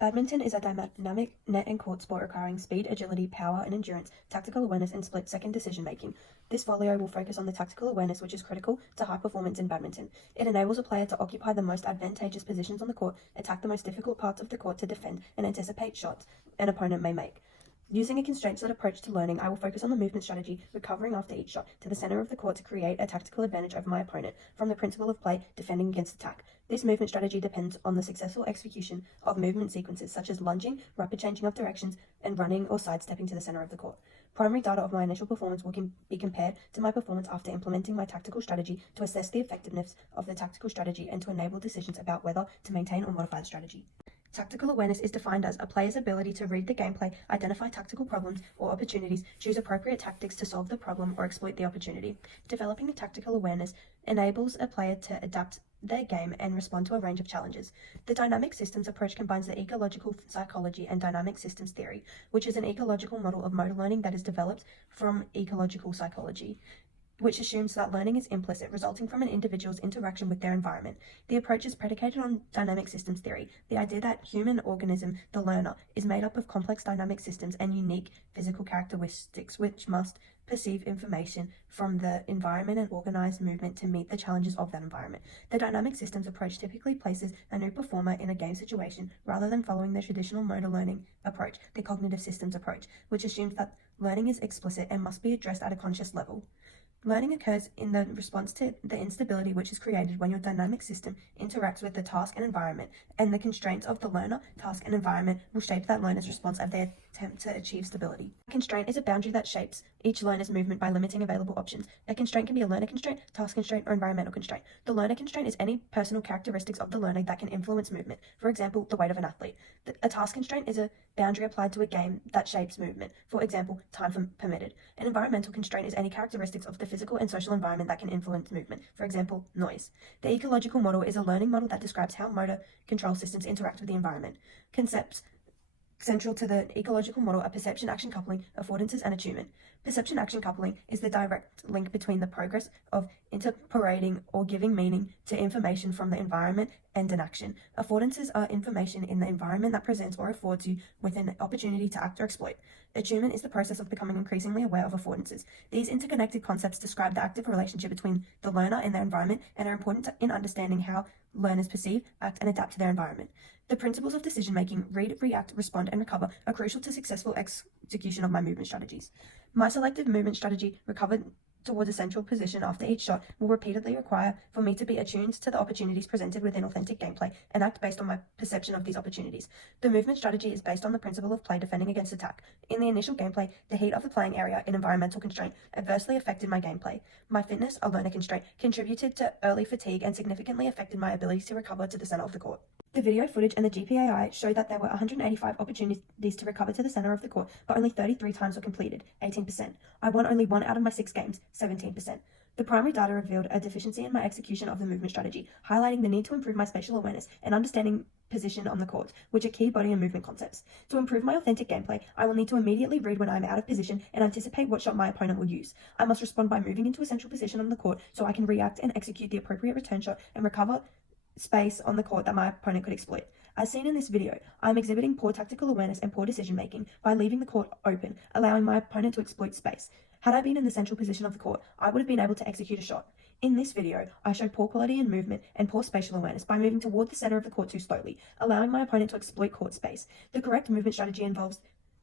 Badminton is a dynamic net and court sport requiring speed, agility, power and endurance, tactical awareness and split-second decision-making. This folio will focus on the tactical awareness which is critical to high performance in badminton. It enables a player to occupy the most advantageous positions on the court, attack the most difficult parts of the court to defend, and anticipate shots an opponent may make. Using a constraints-led approach to learning, I will focus on the movement strategy, recovering after each shot to the center of the court to create a tactical advantage over my opponent from the principle of play, defending against attack. This movement strategy depends on the successful execution of movement sequences such as lunging, rapid changing of directions, and running or sidestepping to the center of the court. Primary data of my initial performance will be compared to my performance after implementing my tactical strategy to assess the effectiveness of the tactical strategy and to enable decisions about whether to maintain or modify the strategy. Tactical awareness is defined as a player's ability to read the gameplay, identify tactical problems or opportunities, choose appropriate tactics to solve the problem or exploit the opportunity. Developing the tactical awareness enables a player to adapt their game and respond to a range of challenges. The dynamic systems approach combines the ecological psychology and dynamic systems theory, which is an ecological model of motor learning that is developed from ecological psychology, which assumes that learning is implicit, resulting from an individual's interaction with their environment. The approach is predicated on dynamic systems theory, the idea that human organism, the learner, is made up of complex dynamic systems and unique physical characteristics which must perceive information from the environment and organize movement to meet the challenges of that environment. The dynamic systems approach typically places a new performer in a game situation rather than following the traditional motor learning approach, the cognitive systems approach, which assumes that learning is explicit and must be addressed at a conscious level. Learning occurs in the response to the instability which is created when your dynamic system interacts with the task and environment, and the constraints of the learner, task, and environment will shape that learner's response as they attempt to achieve stability. A constraint is a boundary that shapes each learner's movement by limiting available options. A constraint can be a learner constraint, task constraint, or environmental constraint. The learner constraint is any personal characteristics of the learner that can influence movement. For example, the weight of an athlete. A task constraint is a boundary applied to a game that shapes movement. For example, time permitted. An environmental constraint is any characteristics of the physical and social environment that can influence movement. For example, noise. The ecological model is a learning model that describes how motor control systems interact with the environment. Concepts central to the ecological model are perception action coupling, affordances, and attunement. Perception action coupling is the direct link between the progress of interpreting or giving meaning to information from the environment and an action. Affordances are information in the environment that presents or affords you with an opportunity to act or exploit. Attunement is the process of becoming increasingly aware of affordances. These interconnected concepts describe the active relationship between the learner and their environment and are important in understanding how learners perceive, act, and adapt to their environment. The principles of decision-making, read, react, respond, and recover, are crucial to successful execution of my movement strategies. My selective movement strategy, recovered towards a central position after each shot, will repeatedly require for me to be attuned to the opportunities presented within authentic gameplay and act based on my perception of these opportunities. The movement strategy is based on the principle of play defending against attack. In the initial gameplay, the heat of the playing area, an environmental constraint, adversely affected my gameplay. My fitness, a learner constraint, contributed to early fatigue and significantly affected my ability to recover to the center of the court. The video footage and the GPAI showed that there were 185 opportunities to recover to the center of the court, but only 33 times were completed, 18%. I won only 1 out of my 6 games, 17%. The primary data revealed a deficiency in my execution of the movement strategy, highlighting the need to improve my spatial awareness and understanding position on the court, which are key body and movement concepts. To improve my authentic gameplay, I will need to immediately read when I am out of position and anticipate what shot my opponent will use. I must respond by moving into a central position on the court so I can react and execute the appropriate return shot and recover space on the court that my opponent could exploit. As seen in this video, I am exhibiting poor tactical awareness and poor decision making by leaving the court open, allowing my opponent to exploit space. Had I been in the central position of the court, I would have been able to execute a shot. In this video, I showed poor quality in movement and poor spatial awareness by moving toward the center of the court too slowly, allowing my opponent to exploit court space. The correct movement strategy involves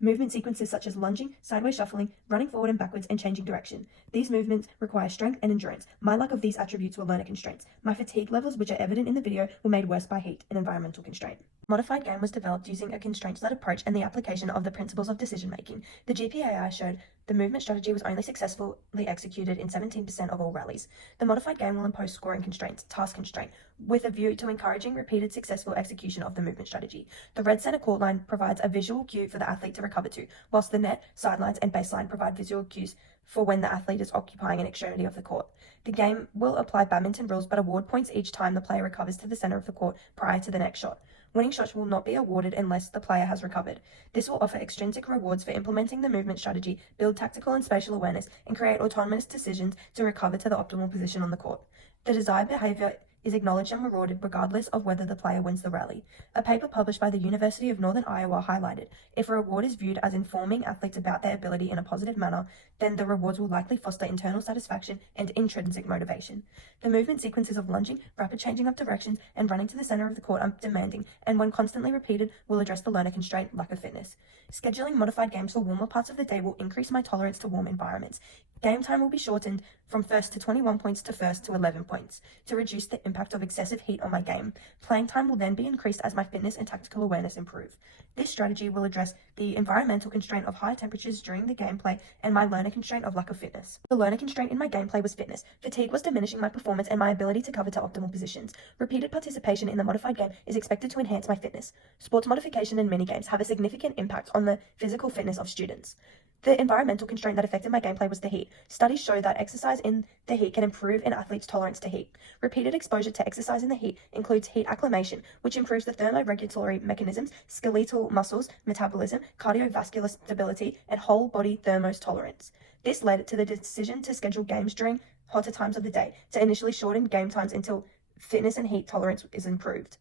movement sequences such as lunging, sideways shuffling, running forward and backwards, and changing direction. These movements require strength and endurance. My lack of these attributes were learner constraints. My fatigue levels, which are evident in the video, were made worse by heat, an environmental constraint. Modified game was developed using a constraints-led approach and the application of the principles of decision-making. The GPAI showed the movement strategy was only successfully executed in 17% of all rallies. The modified game will impose scoring constraints, task constraint, with a view to encouraging repeated successful execution of the movement strategy. The red center court line provides a visual cue for the athlete to recover to, whilst the net, sidelines, and baseline provide visual cues for when the athlete is occupying an extremity of the court. The game will apply badminton rules but award points each time the player recovers to the center of the court prior to the next shot. Winning shots will not be awarded unless the player has recovered. This will offer extrinsic rewards for implementing the movement strategy, build tactical and spatial awareness, and create autonomous decisions to recover to the optimal position on the court. The desired behavior is acknowledged and rewarded regardless of whether the player wins the rally. A paper published by the University of Northern Iowa highlighted, if a reward is viewed as informing athletes about their ability in a positive manner, then the rewards will likely foster internal satisfaction and intrinsic motivation. The movement sequences of lunging, rapid changing of directions, and running to the center of the court are demanding, and when constantly repeated, will address the learner constraint, lack of fitness. Scheduling modified games for warmer parts of the day will increase my tolerance to warm environments. Game time will be shortened from first to 21 points to first to 11 points, to reduce the impact of excessive heat on my game. Playing time will then be increased as my fitness and tactical awareness improve. This strategy will address the environmental constraint of high temperatures during the gameplay and my learner constraint of lack of fitness. The learner constraint in my gameplay was fitness. Fatigue was diminishing my performance and my ability to cover to optimal positions. Repeated participation in the modified game is expected to enhance my fitness. Sports modification and minigames have a significant impact on the physical fitness of students. The environmental constraint that affected my gameplay was the heat. Studies show that exercise in the heat can improve an athlete's tolerance to heat. Repeated exposure to exercise in the heat includes heat acclimation, which improves the thermoregulatory mechanisms, skeletal muscles, metabolism, cardiovascular stability, and whole body thermos tolerance. This led to the decision to schedule games during hotter times of the day, to initially shorten game times until fitness and heat tolerance is improved.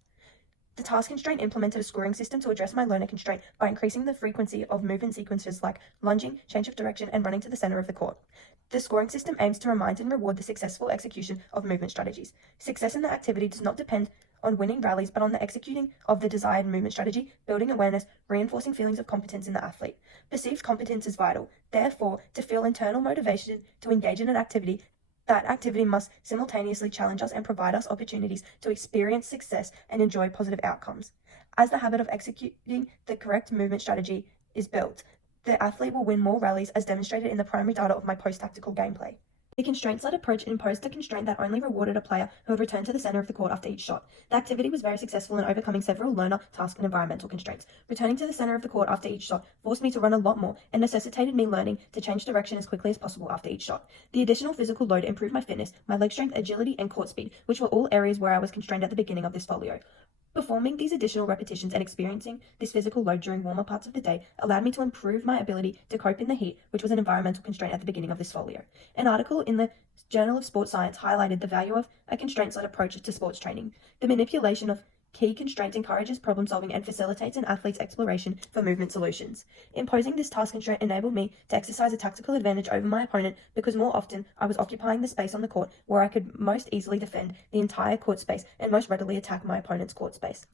The task constraint implemented a scoring system to address my learner constraint by increasing the frequency of movement sequences like lunging, change of direction, and running to the center of the court. The scoring system aims to remind and reward the successful execution of movement strategies. Success in the activity does not depend on winning rallies, but on the executing of the desired movement strategy, building awareness, reinforcing feelings of competence in the athlete. Perceived competence is vital. Therefore, to feel internal motivation to engage in an activity, that activity must simultaneously challenge us and provide us opportunities to experience success and enjoy positive outcomes. As the habit of executing the correct movement strategy is built, the athlete will win more rallies as demonstrated in the primary data of my post-tactical gameplay. The constraints-led approach imposed a constraint that only rewarded a player who had returned to the center of the court after each shot. The activity was very successful in overcoming several learner, task, and environmental constraints. Returning to the center of the court after each shot forced me to run a lot more and necessitated me learning to change direction as quickly as possible after each shot. The additional physical load improved my fitness, my leg strength, agility, and court speed, which were all areas where I was constrained at the beginning of this folio. Performing these additional repetitions and experiencing this physical load during warmer parts of the day allowed me to improve my ability to cope in the heat, which was an environmental constraint at the beginning of this folio. An article in the Journal of Sports Science highlighted the value of a constraints-led approach to sports training. The manipulation of key constraints encourages problem solving and facilitates an athlete's exploration for movement solutions. Imposing this task constraint enabled me to exercise a tactical advantage over my opponent because more often I was occupying the space on the court where I could most easily defend the entire court space and most readily attack my opponent's court space.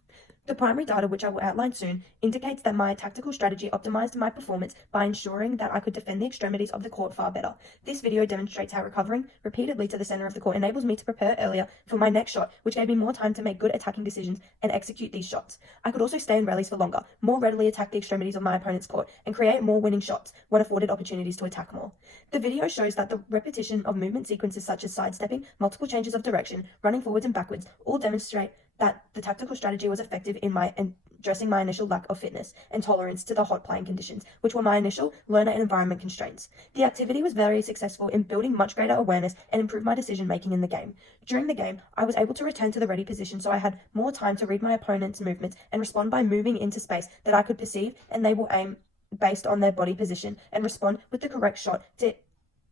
The primary data, which I will outline soon, indicates that my tactical strategy optimized my performance by ensuring that I could defend the extremities of the court far better. This video demonstrates how recovering repeatedly to the center of the court enables me to prepare earlier for my next shot, which gave me more time to make good attacking decisions and execute these shots. I could also stay in rallies for longer, more readily attack the extremities of my opponent's court, and create more winning shots when afforded opportunities to attack more. The video shows that the repetition of movement sequences such as sidestepping, multiple changes of direction, running forwards and backwards all demonstrate that the tactical strategy was effective in addressing my initial lack of fitness and tolerance to the hot playing conditions, which were my initial learner and environment constraints. The activity was very successful in building much greater awareness and improved my decision making in the game. During the game, I was able to return to the ready position, so I had more time to read my opponent's movements and respond by moving into space that I could perceive, and they will aim based on their body position and respond with the correct shot to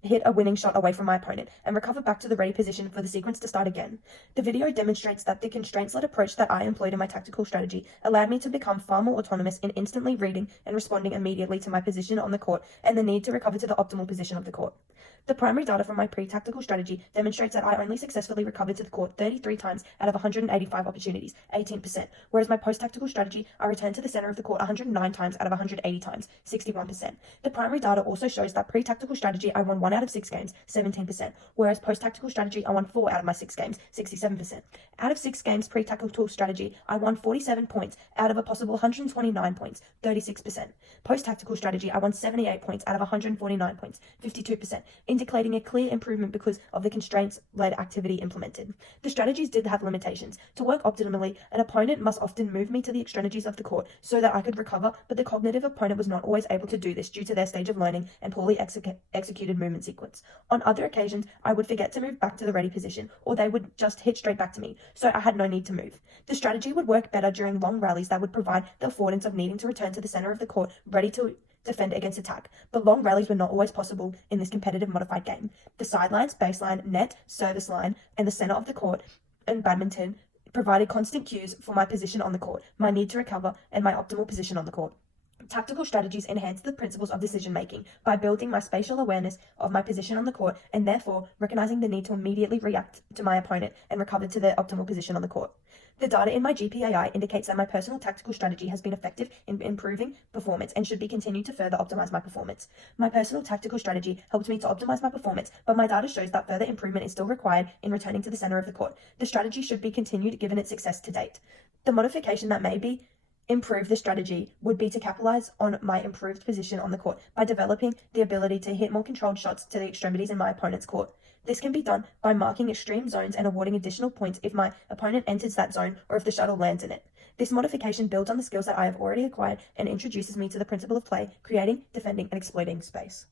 hit a winning shot away from my opponent, and recover back to the ready position for the sequence to start again. The video demonstrates that the constraints-led approach that I employed in my tactical strategy allowed me to become far more autonomous in instantly reading and responding immediately to my position on the court and the need to recover to the optimal position of the court. The primary data from my pre-tactical strategy demonstrates that I only successfully recovered to the court 33 times out of 185 opportunities, 18%, whereas my post-tactical strategy, I returned to the center of the court 109 times out of 180 times, 61%. The primary data also shows that pre-tactical strategy, I won 1 out of 6 games, 17%, whereas post-tactical strategy, I won 4 out of my 6 games, 67%. Out of 6 games pre-tactical strategy, I won 47 points out of a possible 129 points, 36%. Post-tactical strategy, I won 78 points out of 149 points, 52%, indicating a clear improvement because of the constraints-led activity implemented. The strategies did have limitations. To work optimally, an opponent must often move me to the extremities of the court so that I could recover, but the cognitive opponent was not always able to do this due to their stage of learning and poorly executed movement sequence. On other occasions, I would forget to move back to the ready position, or they would just hit straight back to me, so I had no need to move. The strategy would work better during long rallies that would provide the affordance of needing to return to the center of the court, ready to defend against attack, but long rallies were not always possible in this competitive modified game. The sidelines, baseline, net, service line, and the center of the court and badminton provided constant cues for my position on the court, my need to recover, and my optimal position on the court. Tactical strategies enhance the principles of decision making by building my spatial awareness of my position on the court and therefore recognizing the need to immediately react to my opponent and recover to the optimal position on the court. The data in my GPAI indicates that my personal tactical strategy has been effective in improving performance and should be continued to further optimize my performance. My personal tactical strategy helped me to optimize my performance, but my data shows that further improvement is still required in returning to the center of the court. The strategy should be continued given its success to date. The modification that may be improve the strategy would be to capitalize on my improved position on the court by developing the ability to hit more controlled shots to the extremities in my opponent's court. This can be done by marking extreme zones and awarding additional points if my opponent enters that zone or if the shuttle lands in it. This modification builds on the skills that I have already acquired and introduces me to the principle of play, creating, defending, and exploiting space.